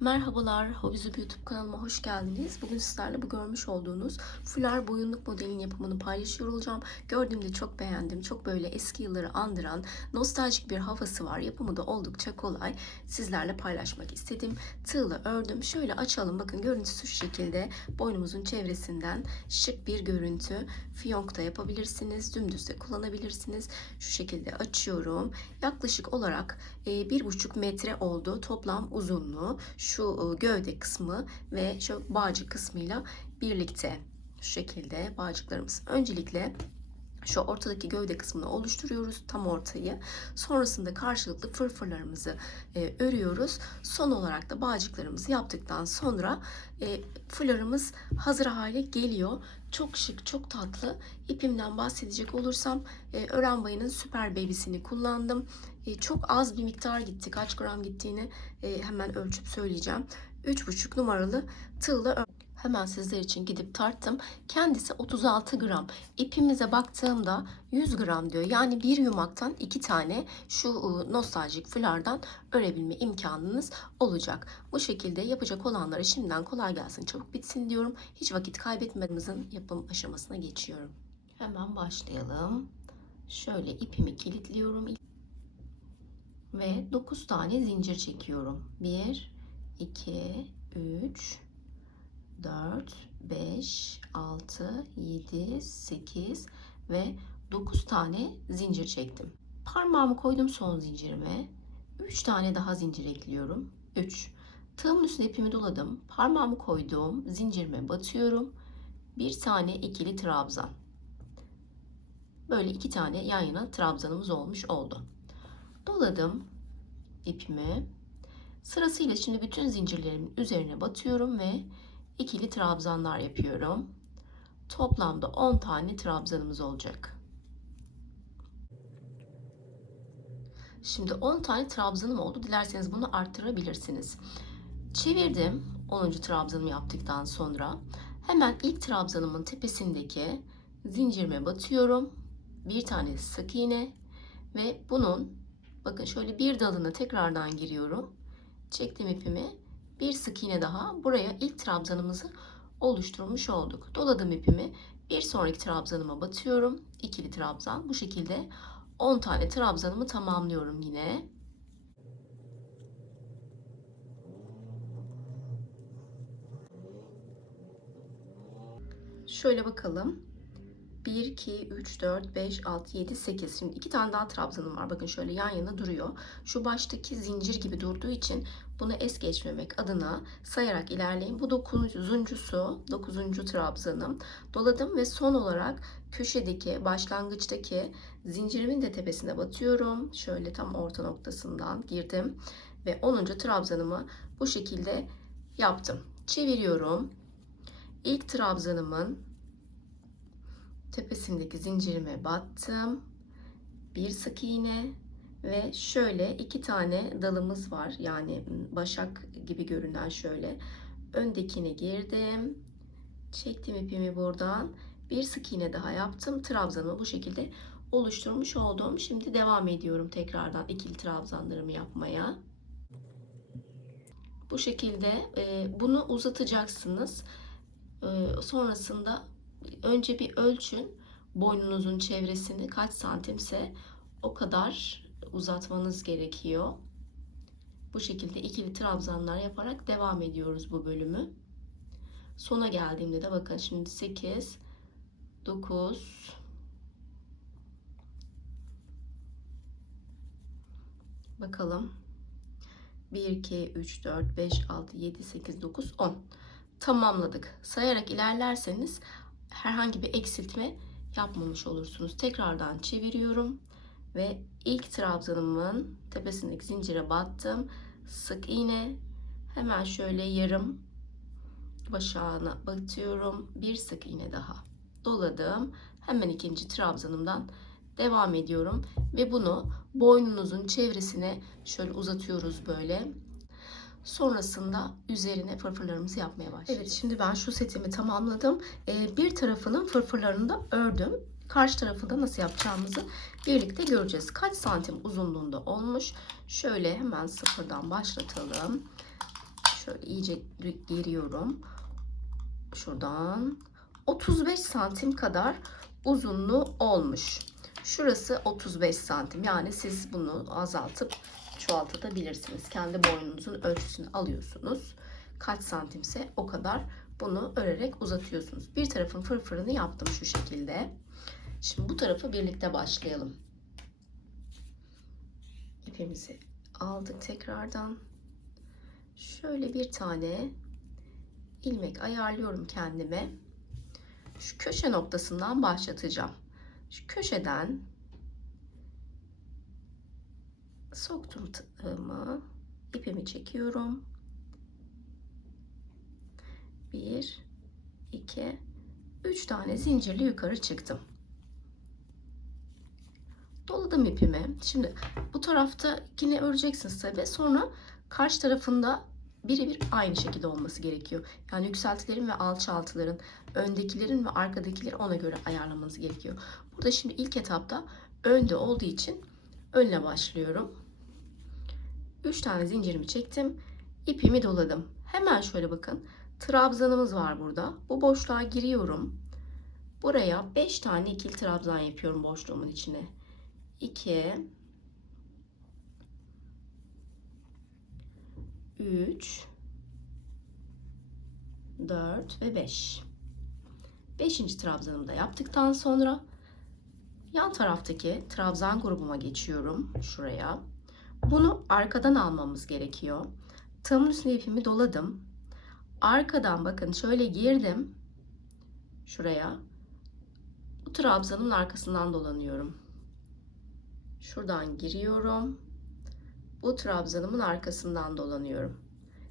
Merhabalar, Hobizub YouTube kanalıma hoş geldiniz. Bugün sizlerle bu görmüş olduğunuz fular boyunluk modelin yapımını paylaşıyor olacağım. Gördüğümde çok beğendim. Çok böyle eski yılları andıran nostaljik bir havası var. Yapımı da oldukça kolay. Sizlerle paylaşmak istedim. Tığla ördüm. Şöyle açalım. Bakın görüntüsü şu şekilde. Boynumuzun çevresinden şık bir görüntü. Fiyonk da yapabilirsiniz. Dümdüz de kullanabilirsiniz. Şu şekilde açıyorum. Yaklaşık olarak 1,5 metre oldu toplam uzunluğu. Şu gövde kısmı ve şu bağcık kısmıyla birlikte şu şekilde bağcıklarımız. Öncelikle şu ortadaki gövde kısmını oluşturuyoruz, tam ortayı. Sonrasında karşılıklı fırfırlarımızı örüyoruz. Son olarak da bağcıklarımızı yaptıktan sonra fularımız hazır hale geliyor. Çok şık, çok tatlı. İpimden bahsedecek olursam Örenbay'ın Süper Baby'sini kullandım. Çok az bir miktar gitti. Kaç gram gittiğini hemen ölçüp söyleyeceğim. 3,5 numaralı tığla hemen sizler için gidip tarttım. Kendisi 36 gram. İpimize baktığımda 100 gram diyor. Yani bir yumaktan 2 tane şu nostaljik fulardan örebilme imkanınız olacak. Bu şekilde yapacak olanlara şimdiden kolay gelsin, çabuk bitsin diyorum. Hiç vakit kaybetmemizin yapım aşamasına geçiyorum. Hemen başlayalım. Şöyle ipimi kilitliyorum ve 9 tane zincir çekiyorum. 1, 2, 3, 4, 5, 6, 7, 8 ve 9 tane zincir çektim. Parmağımı koydum son zincirime. 3 tane daha zincir ekliyorum. 3. Tığımın üstüne ipimi doladım. Parmağımı koydum. Zincirime batıyorum. Bir tane ikili trabzan. Böyle 2 tane yan yana trabzanımız olmuş oldu. Doladım ipimi. Sırasıyla şimdi bütün zincirlerimin üzerine batıyorum ve ikili trabzanlar yapıyorum. Toplamda 10 tane trabzanımız olacak. Şimdi 10 tane trabzanım oldu. Dilerseniz bunu arttırabilirsiniz. Çevirdim 10. trabzanımı yaptıktan sonra. Hemen ilk trabzanımın tepesindeki zincirime batıyorum. Bir tane sık iğne ve bunun bakın şöyle bir dalına tekrardan giriyorum. Çektim ipimi. Bir sık iğne daha. Buraya ilk trabzanımızı oluşturmuş olduk. Doladım ipimi. Bir sonraki trabzanıma batıyorum. İkili trabzan. Bu şekilde 10 tane trabzanımı tamamlıyorum yine. Şöyle bakalım. 1, 2, 3, 4, 5, 6, 7, 8. Şimdi 2 tane daha trabzanım var. Bakın şöyle yan yana duruyor. Şu baştaki zincir gibi durduğu için bunu es geçmemek adına sayarak ilerleyin. Bu 9'uncusu, 9. trabzanım. Doladım ve son olarak köşedeki, başlangıçtaki zincirimin de tepesine batıyorum. Şöyle tam orta noktasından girdim ve 10. trabzanımı bu şekilde yaptım. Çeviriyorum. İlk trabzanımın tepesindeki zincirime battım. Bir sık iğne ve şöyle 2 tane dalımız var. Yani başak gibi görünen şöyle. Öndekine girdim. Çektim ipimi buradan. Bir sık iğne daha yaptım. Trabzanımı bu şekilde oluşturmuş oldum. Şimdi devam ediyorum tekrardan ikili trabzanlarımı yapmaya. Bu şekilde bunu uzatacaksınız. Sonrasında önce bir ölçün, boynunuzun çevresini kaç santimse o kadar uzatmanız gerekiyor. Bu şekilde ikili trabzanlar yaparak devam ediyoruz bu bölümü. Sona geldiğimde de bakın şimdi 8, 9, bakalım 1, 2, 3, 4, 5, 6, 7, 8, 9, 10 tamamladık. Sayarak ilerlerseniz herhangi bir eksiltme yapmamış olursunuz. Tekrardan çeviriyorum ve ilk trabzanımın tepesindeki zincire battım. Sık iğne, hemen şöyle yarım başağına batıyorum. Bir sık iğne daha doladım. Hemen ikinci trabzanımdan devam ediyorum ve bunu boynunuzun çevresine şöyle uzatıyoruz böyle. Sonrasında üzerine fırfırlarımızı yapmaya başlayacağız. Evet, şimdi ben şu setimi tamamladım. Bir tarafının fırfırlarını da ördüm. Karşı tarafı da nasıl yapacağımızı birlikte göreceğiz. Kaç santim uzunluğunda olmuş? Şöyle hemen sıfırdan başlatalım. Şöyle iyice geriyorum. Şuradan 35 santim kadar uzunluğu olmuş. Şurası 35 santim. Yani siz bunu azaltıp çoğaltabilirsiniz. Kendi boynunuzun ölçüsünü alıyorsunuz. Kaç santimse o kadar bunu örerek uzatıyorsunuz. Bir tarafın fırfırını yaptım şu şekilde. Şimdi bu tarafı birlikte başlayalım. İpimizi aldık tekrardan. Şöyle bir tane ilmek ayarlıyorum kendime. Şu köşe noktasından başlatacağım. Şu köşeden soktum tığımı, ipimi çekiyorum. 1, 2, 3 tane zincirli yukarı çıktım. Doladım ipimi. Şimdi bu tarafta yine öreceksiniz tabi. Sonra karşı tarafında birebir aynı şekilde olması gerekiyor. Yani yükseltilerin ve alçaltıların, öndekilerin ve arkadakileri ona göre ayarlamanız gerekiyor. Burada şimdi ilk etapta önde olduğu için önle başlıyorum. 3 tane zincirimi çektim. İpimi doladım. Hemen şöyle bakın. Trabzanımız var burada. Bu boşluğa giriyorum. Buraya 5 tane ikili trabzan yapıyorum boşluğumun içine. 2, 3, 4 ve 5. 5. trabzanımı da yaptıktan sonra yan taraftaki trabzan grubuma geçiyorum. Şuraya. Bunu arkadan almamız gerekiyor. Tığımın üstüne ipimi doladım. Arkadan bakın şöyle girdim. Şuraya. Bu trabzanın arkasından dolanıyorum. Şuradan giriyorum. Bu trabzanımın arkasından dolanıyorum.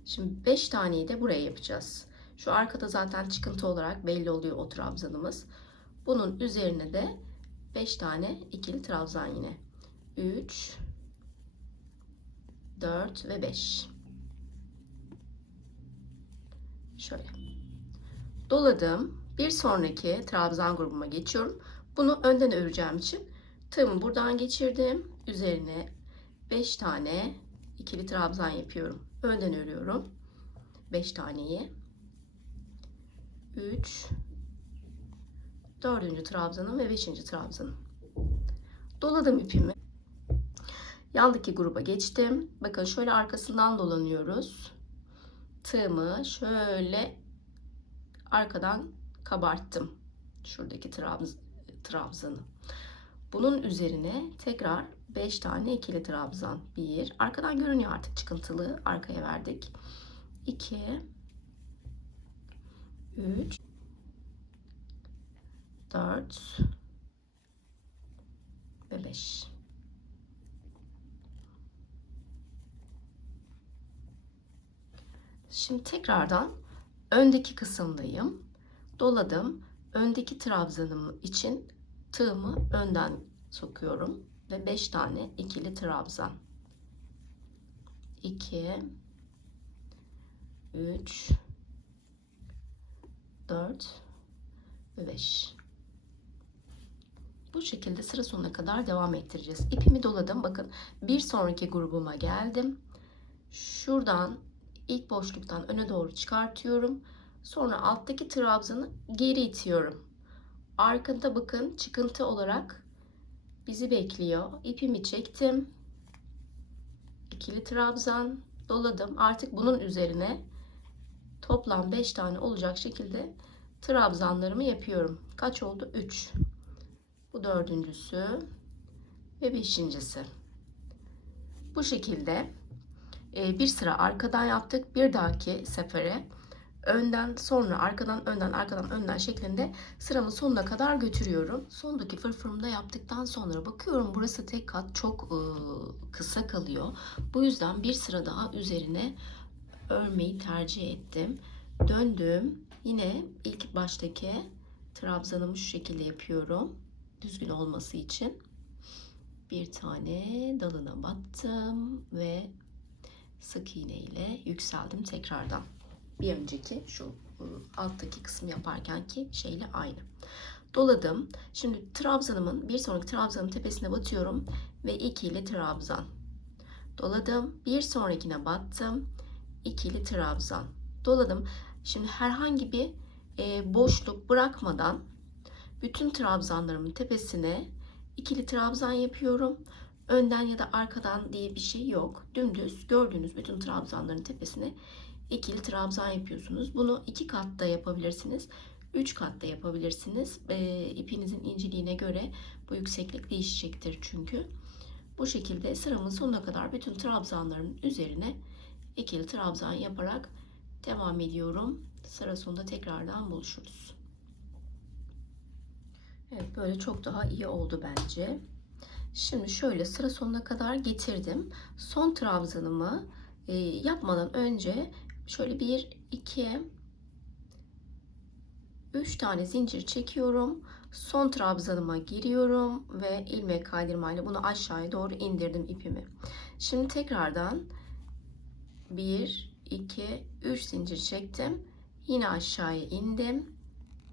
Şimdi 5 taneyi de buraya yapacağız. Şu arkada zaten çıkıntı olarak belli oluyor o trabzanımız. Bunun üzerine de 5 tane ikili trabzan yine. 3, 4 ve 5. Şöyle. Doladım. Bir sonraki trabzan grubuma geçiyorum. Bunu önden öreceğim için tığımı buradan geçirdim. Üzerine 5 tane ikili trabzan yapıyorum. Önden örüyorum. 5 taneyi. 3, 4. trabzanım ve 5. trabzanım. Doladım ipimi. Yandaki gruba geçtim. Bakın şöyle arkasından dolanıyoruz. Tığımı şöyle arkadan kabarttım. Şuradaki trabzanı. Bunun üzerine tekrar 5 tane ikili trabzan. 1. Arkadan görünüyor artık çıkıntılı. Arkaya verdik. 2, 3, 4 ve 5. Şimdi tekrardan öndeki kısımdayım. Doladım. Öndeki trabzanım için tığımı önden sokuyorum ve 5 tane ikili trabzan. 2, 3, 4 ve 5. Bu şekilde sıra sonuna kadar devam ettireceğiz. İpimi doladım. Bakın bir sonraki grubuma geldim. Şuradan ilk boşluktan öne doğru çıkartıyorum. Sonra alttaki trabzanı geri itiyorum. Arkada bakın çıkıntı olarak bizi bekliyor. İpimi çektim. İkili trabzan doladım. Artık bunun üzerine toplam 5 tane olacak şekilde trabzanlarımı yapıyorum. Kaç oldu? 3. Bu dördüncüsü ve beşincisi. Bu şekilde bir sıra arkadan yaptık. Bir dahaki sefere önden sonra arkadan önden arkadan önden şeklinde sıramın sonuna kadar götürüyorum. Sondaki fırfırımı da yaptıktan sonra bakıyorum burası tek kat çok kısa kalıyor. Bu yüzden bir sıra daha üzerine örmeyi tercih ettim. Döndüm. Yine ilk baştaki trabzanımı şu şekilde yapıyorum. Düzgün olması için. Bir tane dalına battım ve sık iğne ile yükseldim tekrardan. Bir önceki şu alttaki kısmı yaparkenki şeyle aynı. Doladım. Şimdi trabzanımın bir sonraki trabzanın tepesine batıyorum ve ikili trabzan. Doladım. Bir sonrakine battım. ikili trabzan doladım. Şimdi herhangi bir boşluk bırakmadan bütün trabzanlarımın tepesine ikili trabzan yapıyorum. Önden ya da arkadan diye bir şey yok. Dümdüz gördüğünüz bütün trabzanların tepesine ikili trabzan yapıyorsunuz. Bunu 2 katta yapabilirsiniz. 3 katta yapabilirsiniz. İpinizin inceliğine göre bu yükseklik değişecektir çünkü. Bu şekilde sıramın sonuna kadar bütün trabzanların üzerine ikili trabzan yaparak devam ediyorum. Sıra sonunda tekrardan buluşuruz. Evet, böyle çok daha iyi oldu bence. Şimdi şöyle sıra sonuna kadar getirdim. Son trabzanımı yapmadan önce şöyle 1, 2, 3 tane zincir çekiyorum. Son trabzanıma giriyorum ve ilmek kaydırmayla bunu aşağıya doğru indirdim ipimi. Şimdi tekrardan 1, 2, 3 zincir çektim. Yine aşağıya indim.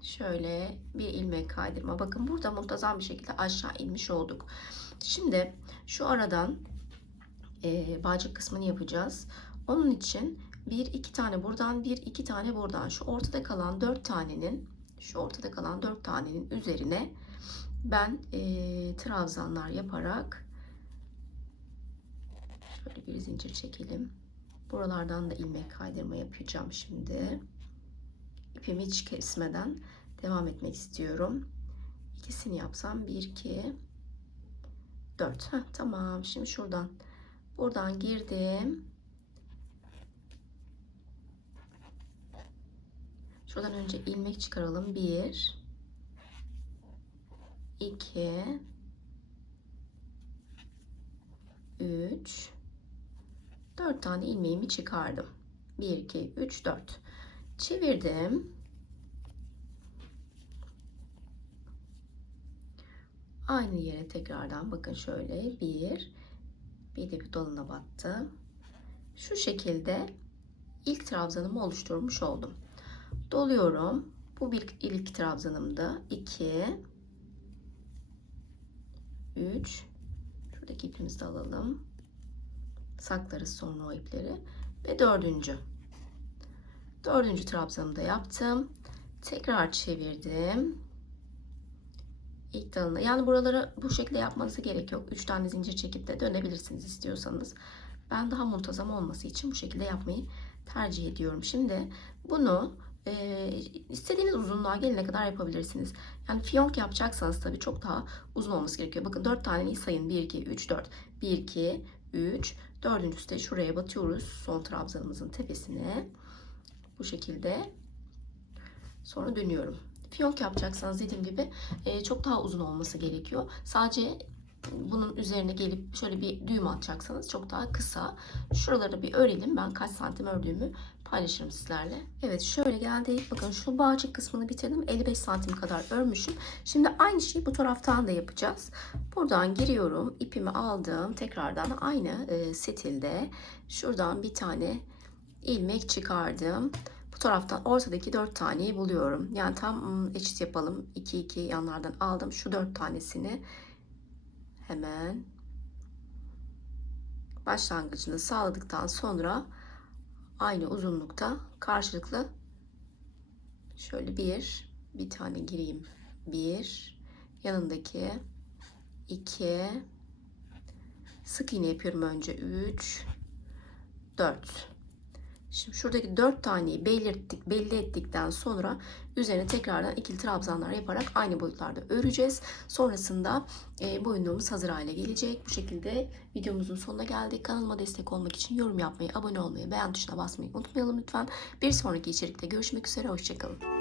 Şöyle bir ilmek kaydırma. Bakın burada muntazam bir şekilde aşağı inmiş olduk. Şimdi şu aradan bağcık kısmını yapacağız. Onun için 1-2 tane buradan, 1-2 tane buradan. Şu ortada kalan 4 tanenin üzerine ben trabzanlar yaparak şöyle bir zincir çekelim. Buralardan da ilmek kaydırma yapacağım şimdi. İpimi hiç kesmeden devam etmek istiyorum. İkisini yapsam 1, 2, 4. Tamam. Şimdi buradan girdim. Şuradan önce ilmek çıkaralım. 1, 2, 3, 4 tane ilmeğimi çıkardım. 1, 2, 3, 4. Çevirdim. Aynı yere tekrardan bakın şöyle bir de bir dolana battım. Şu şekilde ilk trabzanımı oluşturmuş oldum. Doluyorum. Bu ilk trabzanımda 2, 3, şuradaki ipimizi de alalım. Saklarız sonra o ipleri. Ve dördüncü trabzanımı da yaptım. Tekrar çevirdim. İlk dalına. Yani buraları bu şekilde yapmanıza gerek yok. 3 tane zincir çekip de dönebilirsiniz istiyorsanız. Ben daha muntazam olması için bu şekilde yapmayı tercih ediyorum. Şimdi bunu istediğiniz uzunluğa gelene kadar yapabilirsiniz. Yani fiyonk yapacaksanız tabii çok daha uzun olması gerekiyor. Bakın 4 taneyi sayın. 1, 2, 3, 4. 1, 2, 3. Dördüncüsü de şuraya batıyoruz. Son trabzanımızın tepesine. Bu şekilde. Sonra dönüyorum. Fiyonk yapacaksanız dediğim gibi çok daha uzun olması gerekiyor. Sadece bunun üzerine gelip şöyle bir düğüm atacaksanız çok daha kısa. Şuraları bir örelim. Ben kaç santim ördüğümü paylaşırım sizlerle. Evet, şöyle geldik. Bakın şu bağcık kısmını bitirdim. 55 santim kadar örmüşüm. Şimdi aynı şeyi bu taraftan da yapacağız. Buradan giriyorum. İpimi aldım. Tekrardan aynı stilde şuradan bir tane ilmek çıkardım. Bu taraftan ortadaki 4 taneyi buluyorum. Yani tam eşit yapalım. 2 2 yanlardan aldım. Şu 4 tanesini hemen başlangıcını sağladıktan sonra aynı uzunlukta karşılıklı şöyle bir tane gireyim. 1, yanındaki 2, sık iğne yapıyorum önce. 3, 4. Şimdi şuradaki 4 taneyi belli ettikten sonra üzerine tekrardan ikili trabzanlar yaparak aynı boyutlarda öreceğiz. Sonrasında boyunluğumuz hazır hale gelecek. Bu şekilde videomuzun sonuna geldik. Kanalıma destek olmak için yorum yapmayı, abone olmayı, beğen tuşuna basmayı unutmayalım lütfen. Bir sonraki içerikte görüşmek üzere. Hoşçakalın.